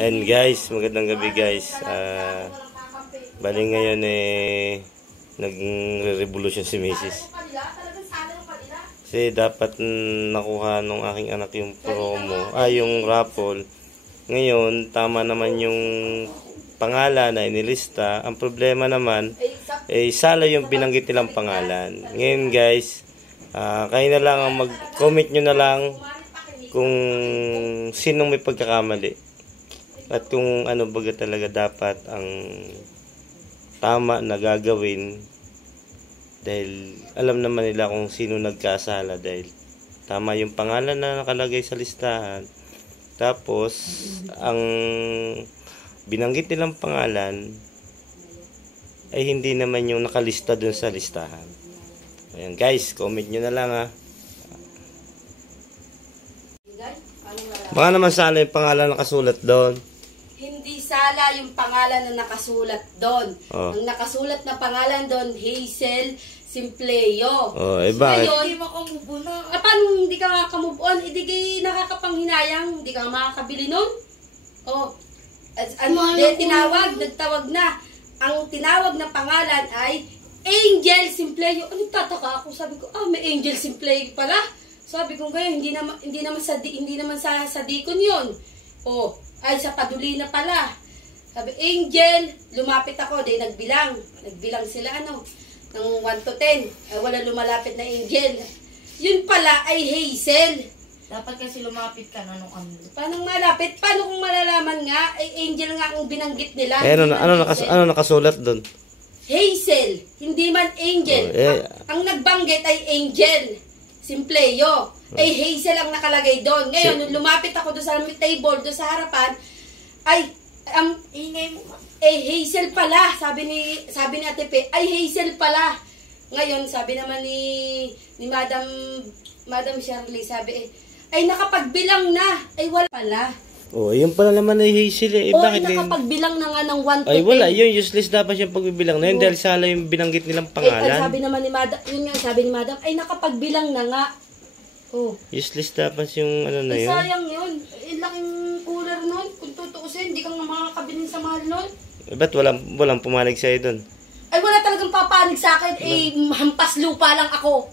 And guys, magandang gabi guys. Bali ngayon nag-revolution si Mrs. Kasi dapat nakuha nung aking anak yung promo, yung raffle. Ngayon, tama naman yung pangalan na inilista. Ang problema naman, sala yung binanggit nilang pangalan. Ngayon guys, kayo na lang ang mag-comment nyo na lang kung sinong may pagkakamali. At kung ano baga talaga dapat ang tama na gagawin. Dahil alam naman nila kung sino nagkasala dahil tama yung pangalan na nakalagay sa listahan. Tapos, ang binanggit nilang pangalan ay hindi naman yung nakalista dun sa listahan. Ayan guys, comment nyo na lang ha. Baka naman sala yung pangalan nakasulat doon. Hindi sala yung pangalan na nakasulat doon. Ang nakasulat na pangalan doon, Hazel Simpleo. Bakit? Hindi makamove on. Paano hindi ka makamove on? Hindi kayo nakakapanghinayang. Hindi ka makakabili nun. Nagtawag na. Ang tinawag na pangalan ay Angel Simpleo. Tataka ako. Sabi ko, may Angel Simpleo pala. Sabi ko ngayon, hindi naman sa Dicon yun. Ay sa Padulina pala. Sabi, Angel, lumapit ako, dahil nagbilang. Nagbilang sila ng 1 to 10. Wala lumalapit na Angel. Yun pala ay Hazel. Dapat kasi lumapit ka na nung ano. Paano malapit? Paano kung malalaman nga? Ay Angel nga ang binanggit nila. Ano nakasulat doon? Hazel, hindi man Angel. Ang nagbanggit ay Angel Simpleo. Hazel ang nakalagay doon. Ngayon, nung lumapit ako doon sa table, doon sa harapan, ingay mo. Hazel pala. Sabi ni Ate Pe, Hazel pala. Ngayon, sabi naman ni Madam Shirley, sabi, nakapagbilang na. Wala pala. Yun pala naman ay Hazel bakit nakapagbilang na nga ng 1 to 10. Wala, yun useless dapat yung pagbibilang na yun dahil sala yung binanggit nilang pangalan. Sabi naman ni Madam, yun nga sabi ni Madam, nakapagbilang na nga. Useless dapat yung ano na yun. Sayang yun. Laking cooler nun. Kung tutuusin, hindi kang makakabilin sa mahal nun. Ba't walang pumalig sa'yo dun? Wala talagang papanig sa akin. Hampas lupa lang ako.